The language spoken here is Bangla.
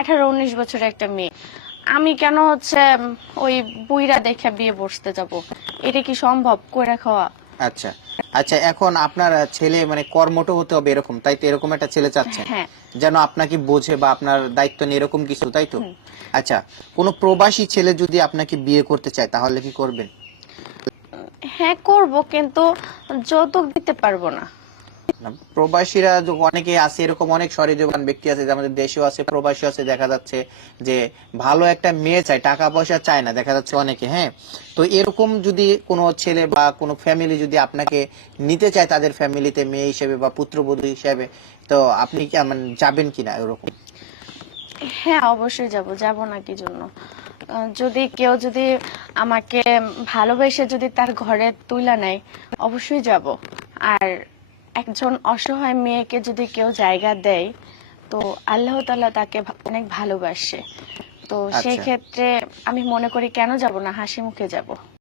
18-19 বছরের একটা মেয়ে, আমি কেন হচ্ছে ওই বুইরা দেখে বিয়ে বসতে যাব? এটা কি সম্ভব করে খাওয়া? আচ্ছা আচ্ছা, এখন আপনার ছেলে মানে কর্মঠ হতে হবে এরকম, তাই তো? এরকম একটা ছেলে চাচ্ছেন হ্যাঁ। যেন আপনাকে বোঝে বা আপনার দায়িত্ব নিয়ে, এরকম কিছু, তাই তো? হুম। আচ্ছা, কোনো প্রবাসী ছেলে যদি আপনাকে বিয়ে করতে চায় তাহলে কি করবেন? হ্যাঁ করব, কিন্তু যৌতুক দিতে পারবো না। না, প্রবাসীরা অনেকে আছে, এরকম অনেক সহৃদয়বান ব্যক্তি আছে যে আমাদের দেশেও আছে, প্রবাসী আছে, দেখা যাচ্ছে যে ভালো একটা মেয়ে চায়, টাকা পয়সা চায় না, দেখা যাচ্ছে অনেকে। হ্যাঁ, তো এরকম যদি কোনো ছেলে বা কোনো ফ্যামিলি যদি আপনাকে নিতে চায় তাদের ফ্যামিলিতে মেয়ে হিসেবে বা পুত্রবধূ হিসেবে, তো আপনি কি মানে যাবেন কিনা এরকম? হ্যাঁ অবশ্যই যাব, যাব না কি জন্য? যদি কেউ যদি আমাকে ভালোবেসে যদি তার ঘরে তুলে নেয়, অবশ্যই যাব। আর একজন অসহায় মেয়েকে যদি কেউ জায়গা দেয়, তো আল্লাহ তাআলা তাকে অনেক ভালোবাসে। তো সেই আচ্ছা ক্ষেত্রে আমি মনে করি কেন যাব না, হাসি মুখে যাব।